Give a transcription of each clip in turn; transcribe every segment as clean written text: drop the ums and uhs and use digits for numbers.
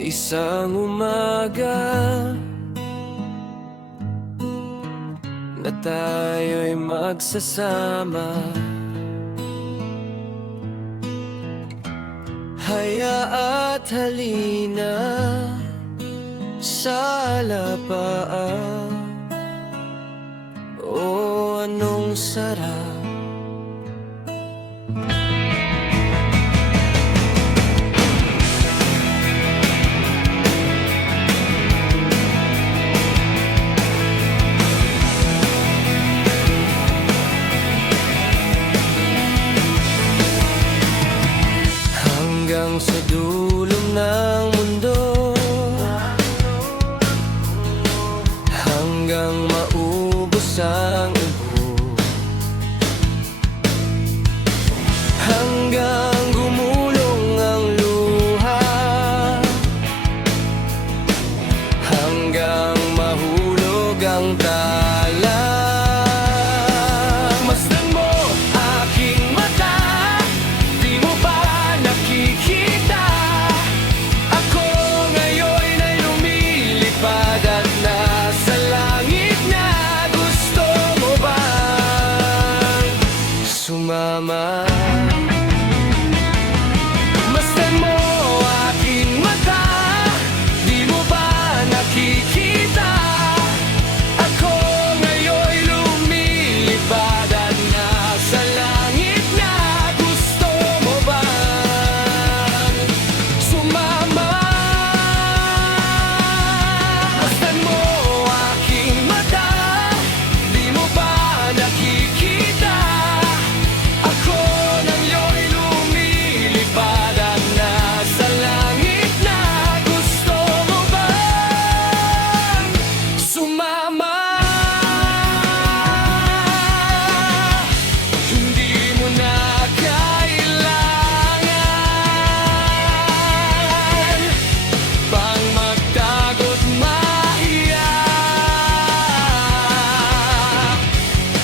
isang umaga na tayo'y magsasama. Haya at halina sa lapaan. Oh, anong sarap. Hanggang sa dulo ng mundo, hanggang maubos ang ubo, hanggang gumulong ang luha, hanggang mahulog ang tala. Masdan mo aking mata, di mo ba nakikita? Ako ngayon ay lumilipad at nasa langit na. Gusto mo bang sumama? Masdan mo aking mata, di mo ba nakikita? Ako ngayon lumilipad at nasa langit na. Gusto mo bang sumama? Masdan mo aking mata, di mo ba nakikita? Ako ngayon lumilipad at nasa langit na. Gusto mo bang sumama? Hindi mo na kailangan pang magtago't mahiya.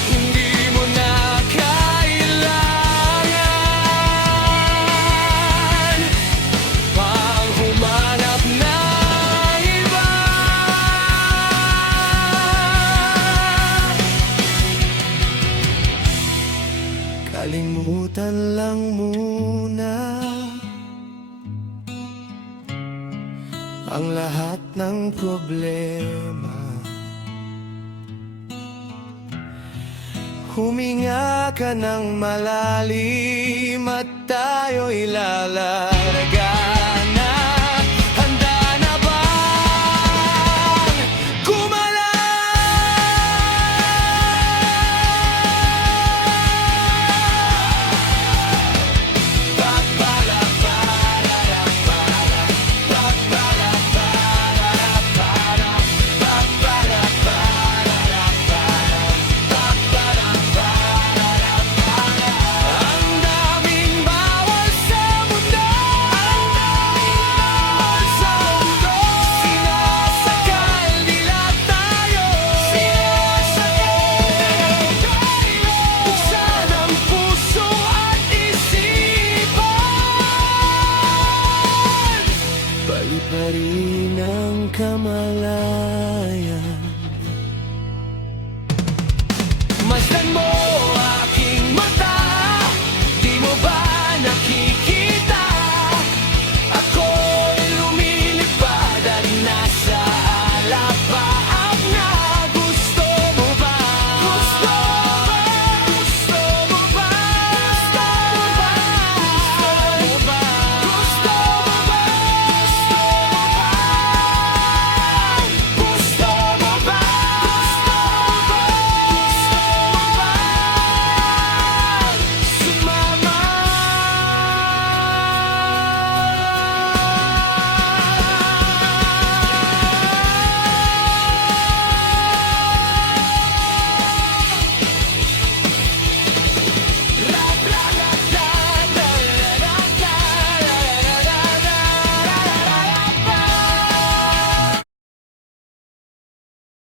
Hindi mo na kailangan pang humanap ng iba. Kalimutan lang muna ang lahat ng problema. Huminga ka ng malalim at tayo'y lalarga.